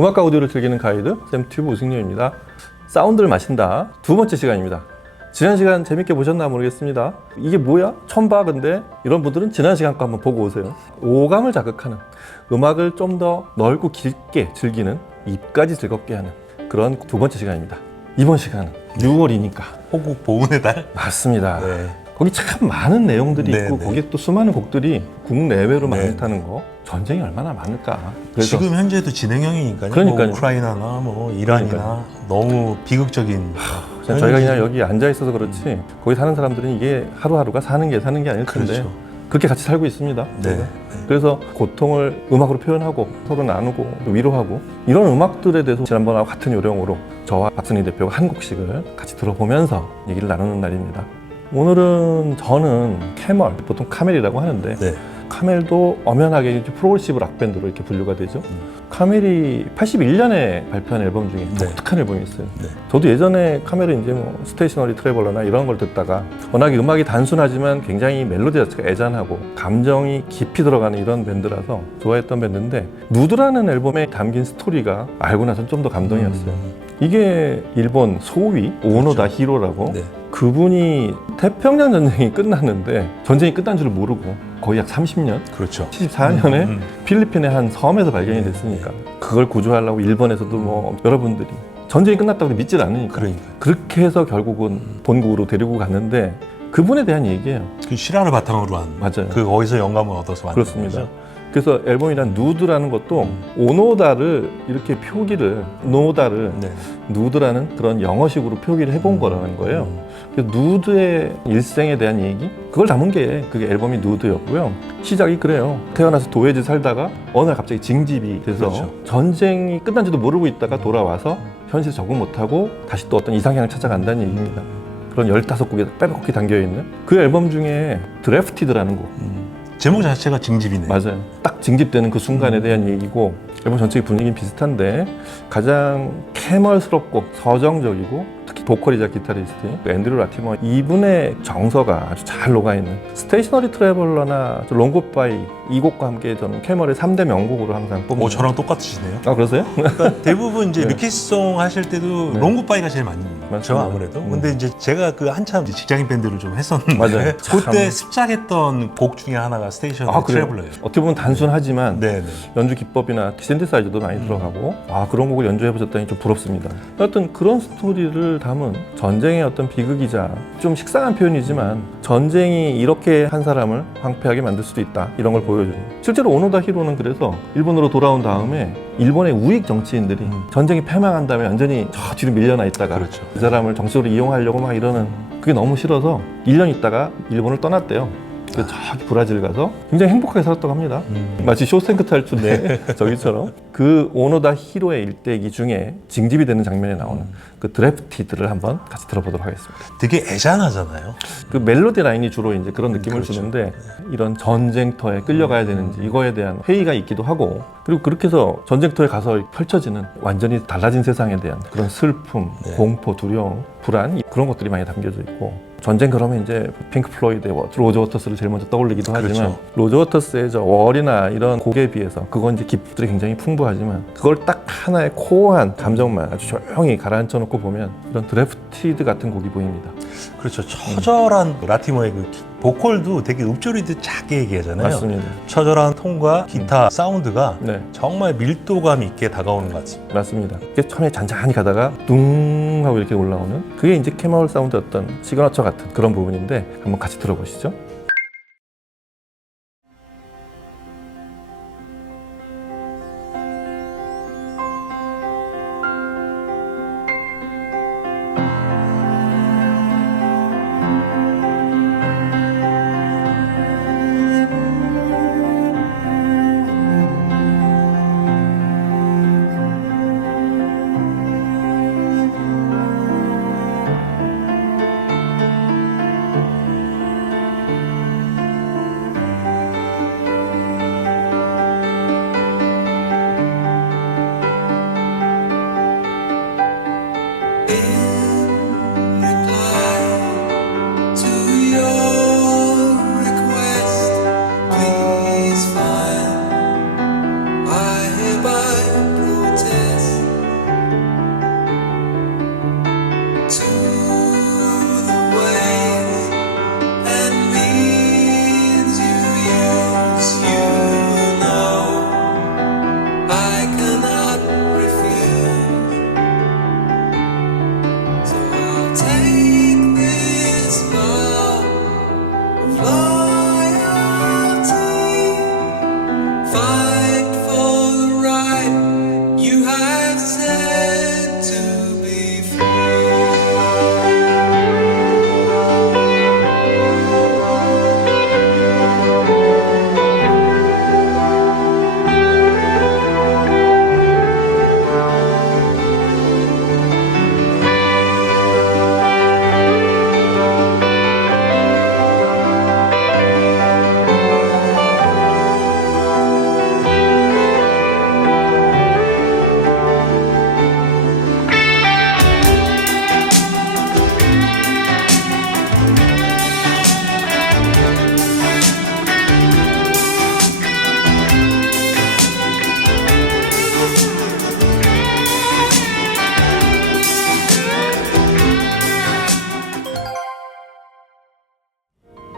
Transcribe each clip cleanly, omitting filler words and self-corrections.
음악과 오디오를 즐기는 가이드 샘튜브 우승료입니다. 사운드를 마신다 두 번째 시간입니다. 지난 시간 재밌게 보셨나 모르겠습니다. 이게 뭐야? 처음 봐. 근데 이런 분들은 지난 시간 거 한번 보고 오세요. 오감을 자극하는, 음악을 좀 더 넓고 길게 즐기는, 입까지 즐겁게 하는 그런 두 번째 시간입니다. 이번 시간은 6월이니까 호국 보훈의 달? 맞습니다. 네. 거기 참 많은 내용들이 네, 있고 네. 거기에 또 수많은 곡들이 국내외로 네. 많다는 거. 전쟁이 얼마나 많을까. 그래서 지금 현재도 진행형이니까요. 그러니까요. 뭐 우크라이나나 뭐 이란이나 너무 비극적인. 저희가 그냥 여기 앉아 있어서 그렇지 거기 사는 사람들은 이게 하루하루가 사는 게 아닐 텐데 그렇죠. 그렇게 같이 살고 있습니다. 네. 그래서 고통을 음악으로 표현하고 서로 나누고 또 위로하고 이런 음악들에 대해서 지난번하고 같은 요령으로 저와 박선희 대표가 한 곡씩을 같이 들어보면서 얘기를 나누는 날입니다. 오늘은 저는 캐멀, 보통 카멜이라고 하는데 네. 카멜도 엄연하게 프로그레시브 락밴드로 이렇게 분류가 되죠. 카멜이 81년에 발표한 앨범 중에 네. 독특한 앨범이 있어요. 네. 저도 예전에 카멜은 이제 뭐 스테이셔너리 트래블러나 이런 걸 듣다가 워낙에 음악이 단순하지만 굉장히 멜로디 자체가 애잔하고 감정이 깊이 들어가는 이런 밴드라서 좋아했던 밴드인데 누드라는 앨범에 담긴 스토리가 알고 나서 좀 더 감동이었어요. 이게 일본 소위 오노다 그렇죠. 히로라고 네. 그분이 태평양 전쟁이 끝났는데 전쟁이 끝난 줄 모르고 거의 약 30년? 그렇죠. 74년에 필리핀의 한 섬에서 발견이 됐으니까 그걸 구조하려고 일본에서도 뭐 여러분들이 전쟁이 끝났다고 믿질 않으니까 그러니까. 그렇게 해서 결국은 본국으로 데리고 갔는데 그분에 대한 얘기예요. 그 실화를 바탕으로 한. 맞아요. 그 거기서 영감을 얻어서 만든 그렇습니다. 거죠. 그래서 앨범이란 누드라는 것도 오노다를 이렇게 표기를 노다를 네. 누드라는 그런 영어식으로 표기를 해본 거라는 거예요. 그래서 누드의 일생에 대한 얘기 그걸 담은 게 그게 앨범이 누드였고요. 시작이 그래요. 태어나서 도예지 살다가 어느 날 갑자기 징집이 돼서 그렇죠. 전쟁이 끝난지도 모르고 있다가 돌아와서 현실 적응 못하고 다시 또 어떤 이상향을 찾아간다는 얘기입니다. 그런 15곡이 빼곡히 담겨있는 그 앨범 중에 드래프티드라는 곡 제목 자체가 징집이네요. 맞아요. 딱 징집되는 그 순간에 대한 얘기고 앨범 전체의 분위기는 비슷한데 가장 캐멀스럽고 서정적이고 특히 보컬이자 기타리스트 앤드류 라티머 이분의 정서가 아주 잘 녹아있는 스테이셔너리 트래블러나 롱굿바이 이 곡과 함께 저는 캐멀의 3대 명곡으로 항상 꼽는 저랑 똑같으시네요. 아 그러세요? 그러니까 대부분 이제 네. 뮤키송 하실 때도 네. 롱굿바이가 제일 많이 죠 맞습니다. 아무래도. 근데 이제 제가 그 한참 이제 직장인 밴드를 좀 했었는데 맞아요. 그때 참. 습작했던 곡 중에 하나가 스테이션 그래요? 트래블러예요. 어떻게 보면 단순하지만 네네. 연주 기법이나 신디사이저도 많이 들어가고 그런 곡을 연주해 보셨다니 좀 부럽습니다. 어떤 그런 스토리를 담은 전쟁의 어떤 비극이자 좀 식상한 표현이지만 전쟁이 이렇게 한 사람을 황폐하게 만들 수도 있다 이런 걸 보여줘요. 실제로 오노다 히로는 그래서 일본으로 돌아온 다음에 일본의 우익 정치인들이 전쟁이 패망한 다음에 완전히 저 뒤로 밀려나 있다가 그렇죠. 그 사람을 정치적으로 이용하려고 막 이러는 그게 너무 싫어서 1년 있다가 일본을 떠났대요. 그래서 저기 브라질 가서 굉장히 행복하게 살았다고 합니다. 마치 쇼생크 탈출의 저기처럼 그 오노다 히로의 일대기 중에 징집이 되는 장면에 나오는 그 드래프티드를 한번 같이 들어보도록 하겠습니다. 되게 애잔하잖아요. 그 멜로디 라인이 주로 이제 그런 느낌을 그렇죠. 주는데 이런 전쟁터에 끌려가야 되는지 이거에 대한 회의가 있기도 하고 그리고 그렇게 해서 전쟁터에 가서 펼쳐지는 완전히 달라진 세상에 대한 그런 슬픔, 네. 공포, 두려움, 불안 그런 것들이 많이 담겨져 있고 전쟁 그러면 이제 핑크 플로이드의 로저 워터스를 제일 먼저 떠올리기도 하지만 그렇죠. 로저 워터스의 저 월이나 이런 곡에 비해서 그건 이제 기법들이 굉장히 풍부하지만 그걸 딱 하나의 코어한 감정만 아주 조용히 가라앉혀 놓고 보면 이런 드래프티드 같은 곡이 보입니다. 그렇죠. 처절한 라티머의 그 보컬도 되게 읍조리듯 작게 얘기하잖아요. 맞습니다. 처절한 톤과 기타 사운드가 네. 정말 밀도감 있게 다가오는 것 같습니다. 맞습니다. 이게 처음에 잔잔히 가다가 둥 하고 이렇게 올라오는 그게 이제 캐멀 사운드였던 시그너처 같은 그런 부분인데 한번 같이 들어보시죠.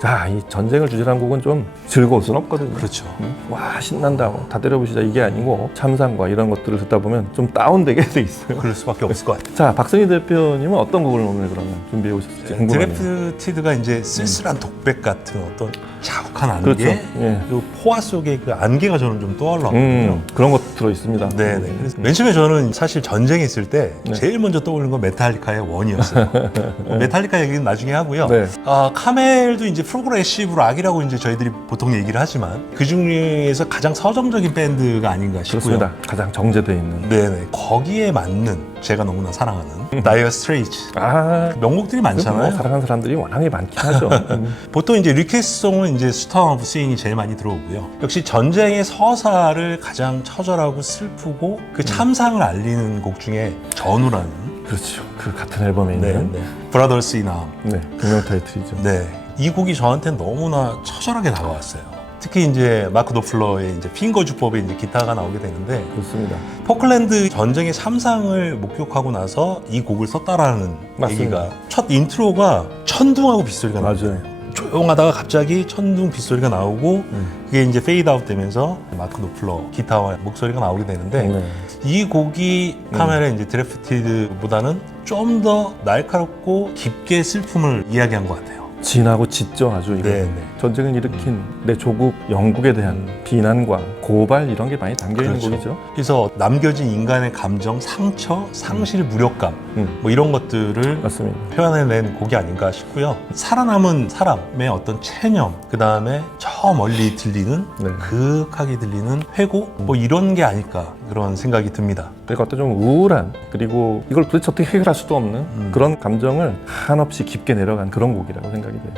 자, 이 전쟁을 주제로 한 곡은 좀 즐거울 순 없거든요. 그렇죠. 와, 신난다, 다 때려부시자 이게 아니고 참상과 이런 것들을 듣다 보면 좀 다운되게 돼 있어요. 그럴 수밖에 없을 것 같아요. 자, 박선희 대표님은 어떤 곡을 오늘 그러면 준비해 오셨을지 궁금하네요. 드래프티드가 이제 쓸쓸한 독백 같은 어떤 자욱한 안개, 그렇죠. 예. 그리고 포화 속의 그 안개가 저는 좀 떠올랐거든요. 그런 것 들어 있습니다. 네네. 그래서 맨 처음에 저는 사실 전쟁에 있을 때 네. 제일 먼저 떠오르는 건 메탈리카의 원이었어요. 메탈리카 얘기는 나중에 하고요. 네. 카멜도 이제 프로그레시브 락이라고 이제 저희들이 보통 얘기를 하지만 그 중에서 가장 서정적인 밴드가 아닌가 싶고요. 그렇습니다. 가장 정제되어 있는. 네네. 거기에 맞는 제가 너무나 사랑하는 다이어 스트레이츠 아, 명곡들이 뭐 많잖아요. 사랑하는 사람들이 워낙에 많긴 하죠. 보통 이제 리퀘스트송은 이제 스톰 오브 스윙이 제일 많이 들어오고요. 역시 전쟁의 서사를 가장 처절하고 슬프고 그 참상을 알리는 곡 중에 전우라는 그렇죠. 그 같은 앨범에 있는 브라더스 인 아움. 네, 동명 타이틀이죠. 네. 이 곡이 저한테는 너무나 처절하게 다가왔어요. 특히 이제 마크 도플러의 이제 핑거 주법에 이제 기타가 나오게 되는데 그렇습니다. 포클랜드 전쟁의 참상을 목격하고 나서 이 곡을 썼다라는 맞습니다. 얘기가 첫 인트로가 천둥하고 빗소리가 나요. 맞아요. 조용하다가 갑자기 천둥 빗소리가 나오고 그게 이제 페이드 아웃 되면서 마크 도플러 기타와 목소리가 나오게 되는데 네. 이 곡이 카멜의 이제 드래프티드보다는 좀 더 날카롭고 깊게 슬픔을 이야기한 것 같아요. 진하고 짙죠, 아주. 이거. 네, 네. 전쟁을 일으킨 내 조국 영국에 대한 비난과 고발 이런 게 많이 담겨 있는 그렇죠. 곡이죠. 그래서 남겨진 인간의 감정, 상처, 상실, 무력감 뭐 이런 것들을 맞습니다. 표현해낸 곡이 아닌가 싶고요. 살아남은 사람의 어떤 체념, 그 다음에 저 멀리 들리는 네. 그윽하게 들리는 회고 뭐 이런 게 아닐까 그런 생각이 듭니다. 그러니까 어떤 좀 우울한, 그리고 이걸 도대체 어떻게 해결할 수도 없는 그런 감정을 한없이 깊게 내려간 그런 곡이라고 생각이 돼요.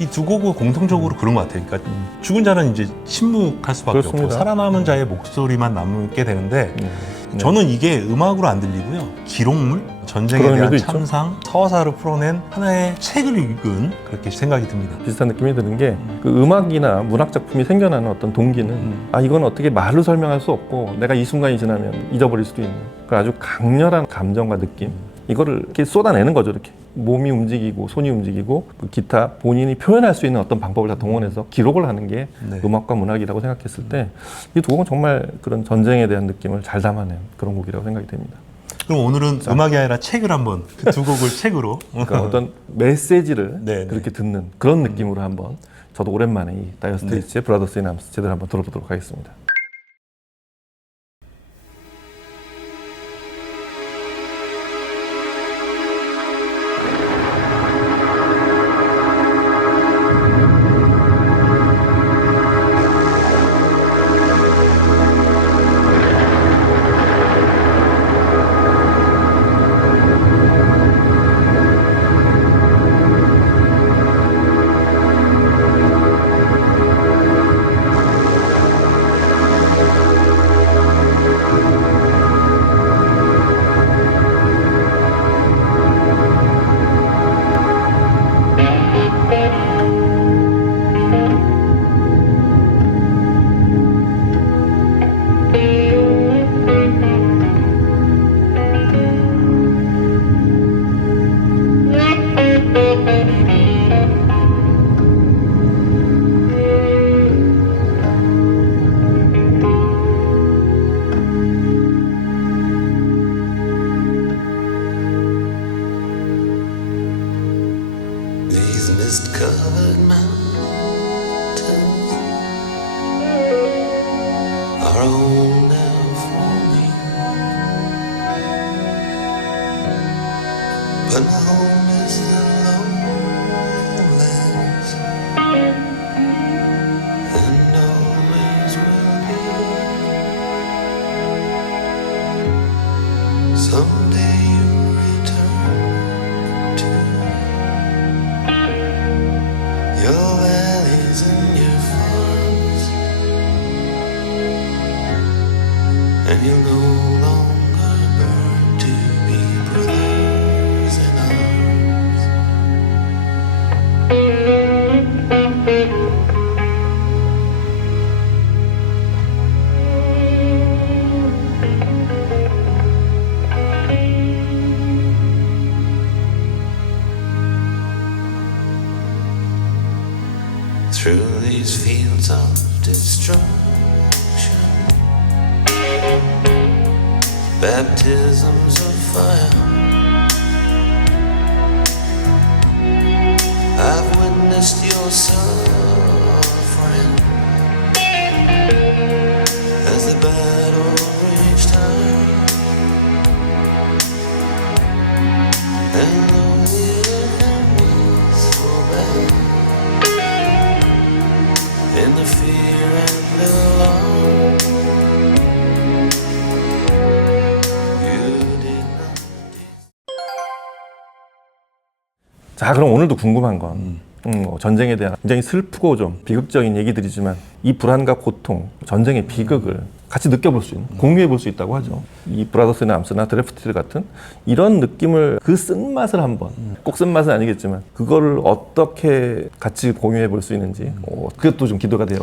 이 두 곡은 공통적으로 그런 것 같아요. 그러니까 죽은 자는 이제 침묵할 수밖에 그렇습니다. 없고 살아남은 자의 목소리만 남게 되는데 네. 저는 이게 음악으로 안 들리고요. 기록물, 전쟁에 그런 대한 의미도 참상, 서사를 풀어낸 하나의 책을 읽은 그렇게 생각이 듭니다. 비슷한 느낌이 드는 게 그 음악이나 문학 작품이 생겨나는 어떤 동기는 아, 이건 어떻게 말로 설명할 수 없고 내가 이 순간이 지나면 잊어버릴 수도 있는 그 아주 강렬한 감정과 느낌, 이거를 이렇게 쏟아내는 거죠. 이렇게 몸이 움직이고 손이 움직이고 그 기타 본인이 표현할 수 있는 어떤 방법을 다 동원해서 기록을 하는 게 네. 음악과 문학이라고 생각했을 때 이 두 곡은 정말 그런 전쟁에 대한 느낌을 잘 담아낸 그런 곡이라고 생각이 됩니다. 그럼 오늘은 음악이 아니라 책을 한번 그 두 곡을 책으로 그러니까 어떤 메시지를 네, 네. 그렇게 듣는 그런 느낌으로 한번 저도 오랜만에 이 다이어 스트레이츠의 브라더스 인 암스 제대로 한번 들어보도록 하겠습니다. These mist-covered mountains are home now for me, but my home is the lowlands, and always will be. Someday you return to your valleys and your farms, and you'll no longer burn to be brothers in arms. through these fields of destruction. Baptisms of fire. I've witnessed your suffering as the battle raged high. And though the enemies fall back in the fear and alarm, you did not. 자, 그럼 오늘도 궁금한 건 전쟁에 대한 굉장히 슬프고 좀 비극적인 얘기들이지만 이 불안과 고통, 전쟁의 비극을 같이 느껴볼 수 있는, 공유해 볼 수 있다고 하죠. 이 브라더스나 암스나 드래프티드 같은 이런 느낌을, 그 쓴맛을 한번, 꼭 쓴맛은 아니겠지만 그거를 어떻게 같이 공유해 볼 수 있는지 그것도 좀 기도가 돼요.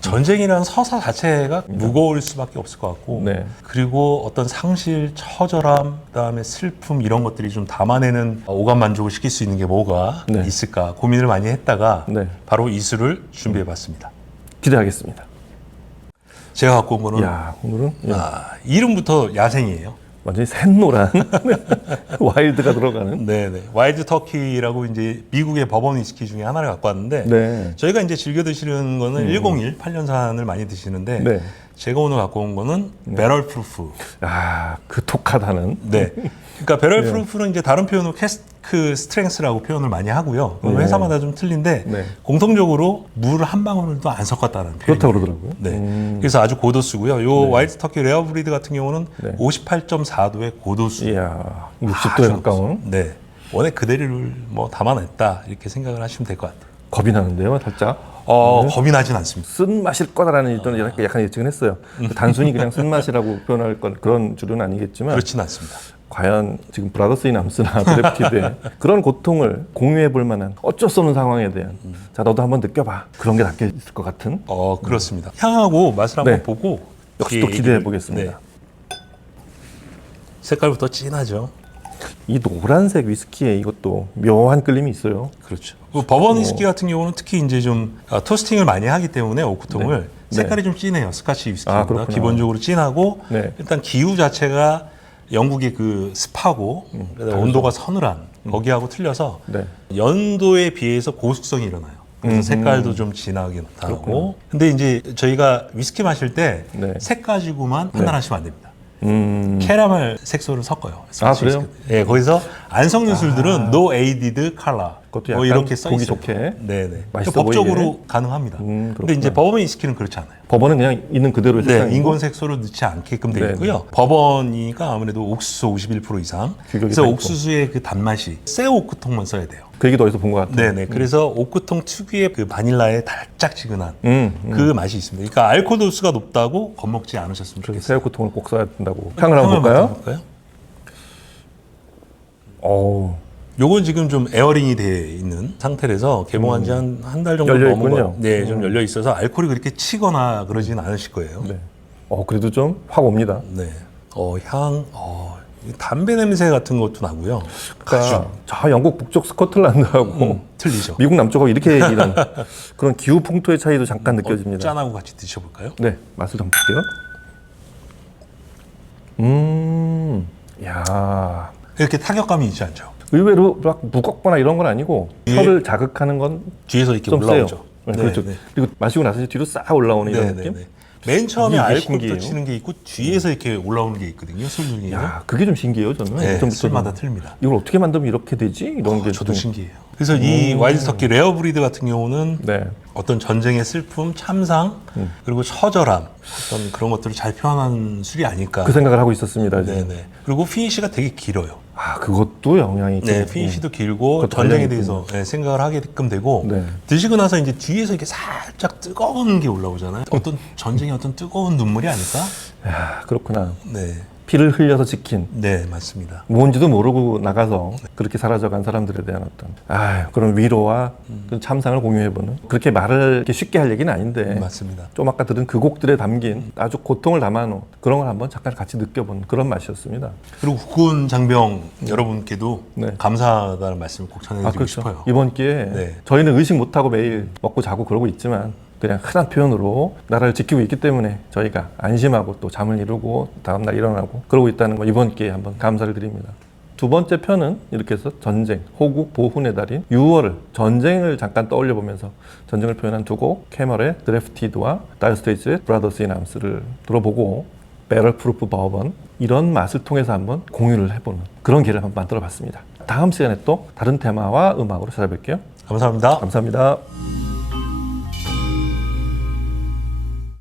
전쟁이라는 서사 자체가 무거울 수밖에 없을 것 같고, 네. 그리고 어떤 상실, 처절함, 그다음에 슬픔 이런 것들이 좀 담아내는 오감 만족을 시킬 수 있는 게 뭐가 네. 있을까 고민을 많이 했다가 네. 바로 이 수를 준비해봤습니다. 기대하겠습니다. 제가 갖고 온 거는 야, 오늘은 이름부터 야생이에요. 완전히 샛노란 와일드가 들어가는. 네네. 와일드 터키라고 이제 미국의 버번 위스키 중에 하나를 갖고 왔는데, 네. 저희가 이제 즐겨 드시는 거는 101 8년산을 많이 드시는데, 네. 제가 오늘 갖고 온 거는 배럴 프루프. 아, 그 톡하다는. 네. 그러니까 배럴 프루프는 이제 다른 표현으로 캐스크 스트렝스라고 표현을 많이 하고요. 그건 네. 회사마다 좀 틀린데, 네. 공통적으로 물 한 방울도 안 섞었다는 표현. 그렇다고 그러더라고요. 네. 그래서 아주 고도수고요. 요 와일드 터키 레어 브리드 같은 경우는 네. 58.4도의 고도수. 이야, 60도에 가까운. 네. 원래 그대로를 뭐 담아냈다 이렇게 생각을 하시면 될 것 같아요. 겁이 나는데요, 살짝. 겁이 나진 않습니다. 쓴맛일 거다라는 일도 약간 예측은 했어요. 단순히 그냥 쓴맛이라고 표현할 건 그런 주류는 아니겠지만, 그렇진 않습니다. 과연 지금 브라더스인 암스나 드래프티드의 그런 고통을 공유해 볼 만한 어쩔 수 없는 상황에 대한, 자, 너도 한번 느껴봐, 그런 게 닿게 있을 것 같은. 그렇습니다. 향하고 맛을 한번 네. 보고 역시 또 기대해 보겠습니다. 네. 색깔부터 진하죠. 이 노란색 위스키에 이것도 묘한 끌림이 있어요. 그렇죠. 버번 위스키 같은 경우는 특히 이제 좀 토스팅을 많이 하기 때문에 오크통을 네. 색깔이 좀 진해요. 스카치 위스키보다 그렇구나. 기본적으로 진하고, 네. 일단 기후 자체가 영국의 그 습하고 그다음에 온도가 서늘한 거기하고 틀려서 네. 연도에 비해서 고숙성이 일어나요. 그래서 색깔도 좀 진하게 나타나고. 그렇구나. 근데 이제 저희가 위스키 마실 때 네. 색 가지고만 판단하시면 안 됩니다. 캐러멜 색소를 섞어요. 그래요? 예, 거기서 안 섞는 술들은 no added color. 그것도 뭐 약간 이렇게 써 보기 있어요. 좋게 네네. 맛있어 법적으로 보이게. 가능합니다. 그렇구나. 근데 이제 버번 위스키는 그렇지 않아요. 법원은 그냥 있는 그대로의 네, 색상이고. 인공 색소를 넣지 않게끔 되어 네, 있고요. 버번이니까 아무래도 옥수수 51% 이상. 규격이 그래서 다 있고. 옥수수의 그 단맛이 새 오크통만 써야 돼요. 그 얘기도 어디서 본 것 같아요. 네네. 그래서 오크통 특유의 그 바닐라의 달짝지근한 그 맛이 있습니다. 그러니까 알코올 도수가 높다고 겁먹지 않으셨으면 그래서 좋겠어요. 새우코통을 꼭 써야 된다고. 향을 한번 볼까요? 맡아볼까요? 어우, 요건 지금 좀 에어링이 되어 있는 상태라서 개봉한 지 한 달 정도 열려 넘은 있군요. 거. 네, 좀 열려 있어서 알코올이 그렇게 치거나 그러진 않으실 거예요. 네. 그래도 좀 확 옵니다. 네. 담배 냄새 같은 것도 나고요. 그러니까 저 영국 북쪽 스코틀랜드하고 틀리죠. 미국 남쪽하고 이렇게 이런 그런 기후 풍토의 차이도 잠깐 느껴집니다. 짠하고 같이 드셔볼까요? 네, 맛을 한번 볼게요. 야, 이렇게 타격감이 있지 않죠? 의외로 막 무겁거나 이런 건 아니고 혀를 자극하는 건 좀 뒤에서 이렇게 세요. 올라오죠. 네, 그렇죠. 그리고 마시고 나서 뒤로 싹 올라오는 이런 느낌. 맨 처음에 이게 알코올 신기해요. 터치는 게 있고 뒤에서 이렇게 올라오는 게 있거든요. 술 중에. 야, 그게 좀 신기해요, 저는. 네, 예전부터 술마다 좀 틀립니다. 이걸 어떻게 만들면 이렇게 되지? 이런 게 저도 좀- 신기해요. 그래서 이 와일드 터키 레어 브리드 같은 경우는 네. 어떤 전쟁의 슬픔, 참상, 그리고 처절함, 어떤 그런 것들을 잘 표현하는 술이 아닐까. 그 생각을 하고 있었습니다. 지금. 네네. 그리고 피니시가 되게 길어요. 그것도 영향이 네, 좀- 피니시도 길고 그것도 전쟁에 관련이 대해서 생각을 하게끔 되고, 네. 드시고 나서 이제 뒤에서 이렇게 살짝 뜨거운 게 올라오잖아요. 어떤 전쟁의 어떤 뜨거운 눈물이 아닐까? 야, 그렇구나. 네. 피를 흘려서 지킨 네, 맞습니다. 뭔지도 모르고 나가서 그렇게 사라져간 사람들에 대한 어떤 그런 위로와 그런 참상을 공유해보는 그렇게 말을 이렇게 쉽게 할 얘기는 아닌데 맞습니다. 좀 아까 들은 그 곡들에 담긴 아주 고통을 담아놓은 그런 걸 한번 잠깐 같이 느껴보는 그런 맛이었습니다. 그리고 국군 장병 여러분께도 네. 감사하다는 말씀을 꼭 전해드리고 그렇죠. 싶어요. 이번 기회에 네. 저희는 의식 못하고 매일 먹고 자고 그러고 있지만 그냥 흔한 표현으로 나라를 지키고 있기 때문에 저희가 안심하고 또 잠을 이루고 다음날 일어나고 그러고 있다는 거 이번 기회에 한번 감사를 드립니다. 두 번째 편은 이렇게 해서 전쟁, 호국, 보훈의 달인 6월을 전쟁을 잠깐 떠올려 보면서 전쟁을 표현한 두 곡 캐멀의 드래프티드와 다이어 스트레이츠의 브라더스 인 암스를 들어보고 배럴 프루프 버번 이런 맛을 통해서 한번 공유를 해보는 그런 기회를 한번 만들어 봤습니다. 다음 시간에 또 다른 테마와 음악으로 찾아뵐게요. 감사합니다. 감사합니다.